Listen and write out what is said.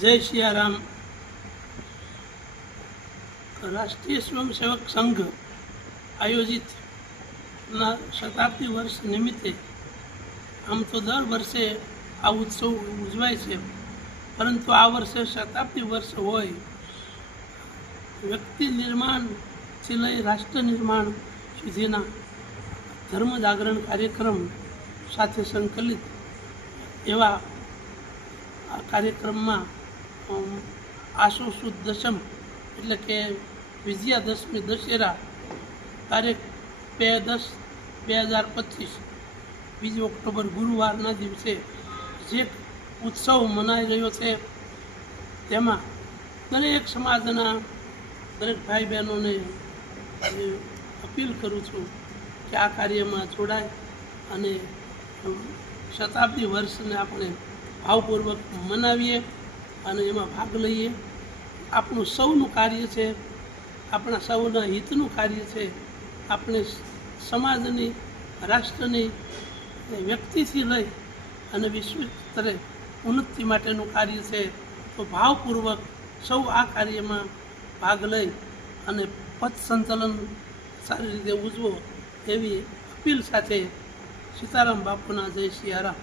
જય સિયારામ. રાષ્ટ્રીય સ્વયંસેવક સંઘ આયોજિત શતાબ્દી વર્ષ નિમિત્તે આમ તો દર વર્ષે આ ઉત્સવ ઉજવાય છે, પરંતુ આ વર્ષે શતાબ્દી વર્ષ હોય, વ્યક્તિ નિર્માણથી લઈ રાષ્ટ્ર નિર્માણ સુધીના ધર્મ જાગરણ કાર્યક્રમ સાથે સંકલિત એવા આ કાર્યક્રમમાં આસો સુદ દશમ એટલે કે વિજયાદશમી દશેરા તારીખ 2/10/2025 2 ઓક્ટોબર ગુરુવારના દિવસે જે ઉત્સવ મનાઈ રહ્યો છે, તેમાં દરેક સમાજના દરેક ભાઈ બહેનોને અપીલ કરું છું કે આ કાર્યમાં જોડાય અને શતાબ્દી વર્ષને આપણે ભાવપૂર્વક મનાવીએ અને એમાં ભાગ લઈએ. આપણું સૌનું કાર્ય છે, આપણા સૌના હિતનું કાર્ય છે, આપણે સમાજની, રાષ્ટ્રની, વ્યક્તિથી લઈ અને વિશ્વ સ્તરે ઉન્નતિ માટેનું કાર્ય છે. તો ભાવપૂર્વક સૌ આ કાર્યમાં ભાગ લઈ અને પથ સંચલન સારી રીતે ઉજવો એવી અપીલ સાથે સીતારામ બાપુના જય સિયારામ.